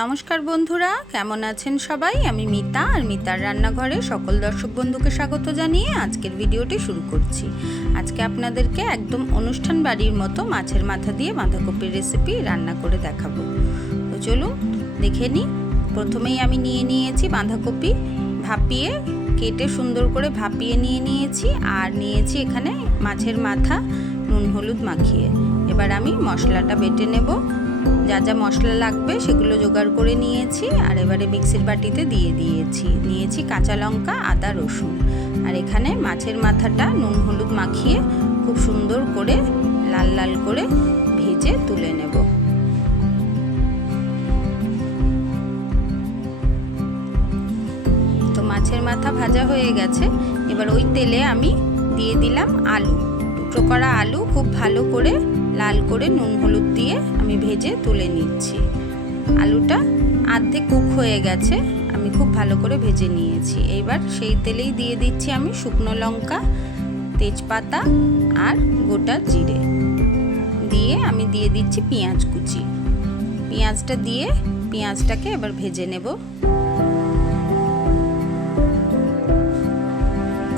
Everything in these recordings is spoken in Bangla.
নমস্কার বন্ধুরা, কেমন আছেন সবাই? আমি মিতা আর মিতার রান্নাঘরে সকল দর্শক বন্ধুকে স্বাগত জানিয়ে আজকের ভিডিওটি শুরু করছি। আজকে আপনাদেরকে একদম অনুষ্ঠান বাড়ির মতো মাছের মাথা দিয়ে বাঁধাকপির রেসিপি রান্না করে দেখাবো। তো চলুন দেখে নিই। প্রথমেই আমি নিয়েছি বাঁধাকপি, ভাপিয়ে কেটে সুন্দর করে ভাপিয়ে নিয়েছি, আর নিয়েছি এখানে মাছের মাথা নুন হলুদ মাখিয়ে। এবার আমি মশলাটা বেটে নেব। যা যা মশলা লাগবে সেগুলো জোগাড় করে নিয়েছি, আর এবারে মিক্সির বাটিতে নিয়েছি কাঁচা লঙ্কা, আদা, রসুন। আর এখানে মাছের মাথাটা নুন হলুদ মাখিয়ে খুব সুন্দর করে লাল লাল করে ভেজে তুলে নেব। তো মাছের মাথা ভাজা হয়ে গেছে। এবার ওই তেলে আমি দিয়ে দিলাম আলু, টুকরো করা আলু খুব ভালো করে লাল করে নুন হলুদ দিয়ে আমি ভেজে তুলে নিচ্ছি। আলুটা আর্ধেক কুক হয়ে গেছে, আমি খুব ভালো করে ভেজে নিয়েছি। এবার সেই তেলেই দিয়ে দিচ্ছি আমি শুকনো লঙ্কা, তেজপাতা আর গোটা জিরে দিয়ে আমি দিয়ে দিচ্ছি পেঁয়াজ কুচি। পেঁয়াজটা দিয়ে পেঁয়াজটাকে এবার ভেজে নেব।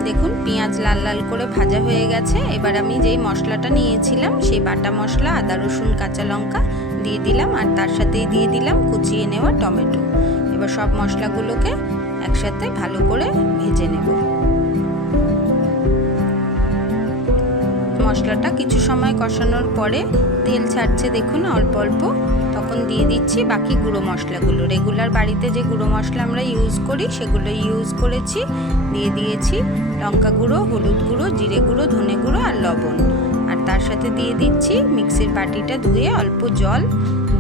দেখুন পেঁয়াজ লাল লাল করে ভাজা হয়ে গেছে। এবার আমি যেই মশলাটা নিয়েছিলাম সেই বাটা মশলা, আদা রসুন কাঁচা লঙ্কা দিয়ে দিলাম, আর তার সাথেই দিয়ে দিলাম কুচিয়ে নেওয়া টমেটো। এবার সব মশলাগুলোকে একসাথে ভালো করে ভেজে নেব। মশলাটা কিছু সময় কষানোর পরে তেল ছাড়ছে দেখুন অল্প অল্প, তখন দিয়ে দিচ্ছি বাকি গুঁড়ো মশলাগুলো। রেগুলার বাড়িতে যে গুঁড়ো মশলা আমরা ইউজ করি সেগুলো ইউজ করেছি। দিয়ে দিয়েছি লঙ্কা গুঁড়ো, হলুদ গুঁড়ো, জিরে গুঁড়ো, ধনে গুঁড়ো আর লবণ। আর তার সাথে দিয়ে দিচ্ছি মিক্সির বাটিটা ধুয়ে অল্প জল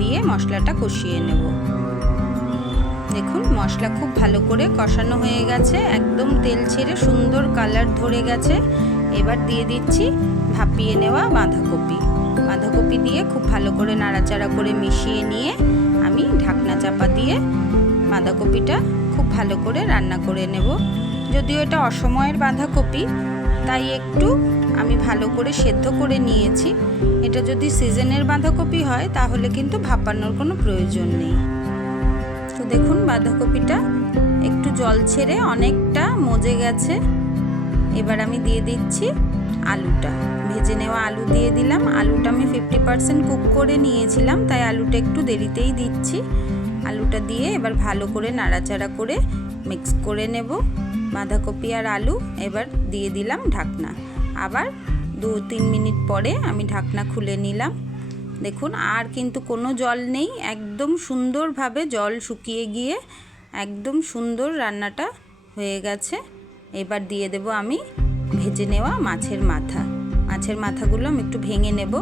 দিয়ে মশলাটা কষিয়ে নেব। দেখুন মশলা খুব ভালো করে কষানো হয়ে গেছে, একদম তেল ছেড়ে সুন্দর কালার ধরে গেছে। এবার দিয়ে দিচ্ছি ভাপিয়ে নেওয়া বাঁধাকপি দিয়ে খুব ভালো করে নাড়াচাড়া করে মিশিয়ে নিয়ে আমি ঢাকনা চাপা দিয়ে বাঁধাকপিটা খুব ভালো করে রান্না করে নেব। যদিও এটা অসময়ের বাঁধাকপি, তাই একটু আমি ভালো করে সেদ্ধ করে নিয়েছি। এটা যদি সিজনের বাঁধাকপি হয় তাহলে কিন্তু ভাপানোর কোনো প্রয়োজন নেই। তো দেখুন বাঁধাকপিটা একটু জল ছেড়ে অনেকটা মজে গেছে। এবার আমি দিয়ে দিচ্ছি আলুটা, ভেজে নেওয়া আলু দিয়ে দিলাম। আলুটা আমি 50% কুক করে নিয়েছিলাম, তাই আলুটা একটু দেরিতেই দিচ্ছি। আলুটা দিয়ে এবার ভালো করে নাড়াচাড়া করে মিক্স করে নেব বাঁধাকপি আর আলু। এবার দিয়ে দিলাম ঢাকনা। আবার 2-3 মিনিট পরে আমি ঢাকনা খুলে নিলাম। দেখুন আর কিন্তু কোনো জল নেই, একদম সুন্দরভাবে জল শুকিয়ে গিয়ে একদম সুন্দর রান্নাটা হয়ে গেছে। এবার দিয়ে দেব আমি ভেজে নেওয়া মাছের মাথাগুলো আমি একটু ভেঙে নেব।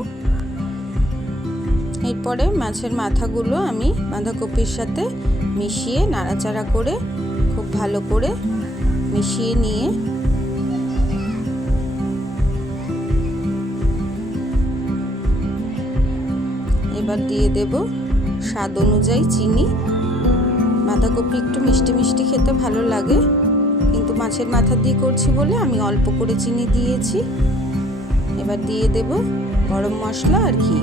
এরপরে মাছের মাথাগুলো আমি বাঁধাকপির সাথে মিশিয়ে নাড়াচাড়া করে খুব ভালো করে মিশিয়ে নিয়ে এবার দিয়ে দেব স্বাদ অনুযায়ী চিনি। বাঁধাকপি একটু মিষ্টি মিষ্টি খেতে ভালো লাগে, কিন্তু মাছের মাথা দিয়ে করছি বলে আমি অল্প করে চিনি দিয়েছি। এবার দিয়ে দেব গরম মশলা আর ঘি।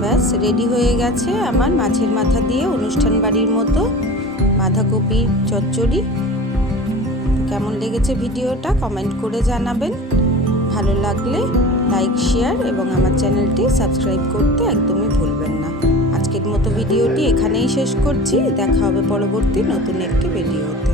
ব্যাস রেডি হয়ে গেছে আমার মাছের মাথা দিয়ে অনুষ্ঠান বাড়ির মতো বাঁধাকপির চচ্চড়ি। কেমন লেগেছে ভিডিওটা কমেন্ট করে জানাবেন। ভালো লাগলে লাইক, শেয়ার এবং আমার চ্যানেলটি সাবস্ক্রাইব করতে একদমই ভুলবেন না। আজকের মতো ভিডিওটি এখানেই শেষ করছি। দেখা হবে পরবর্তী নতুন একটি ভিডিওতে।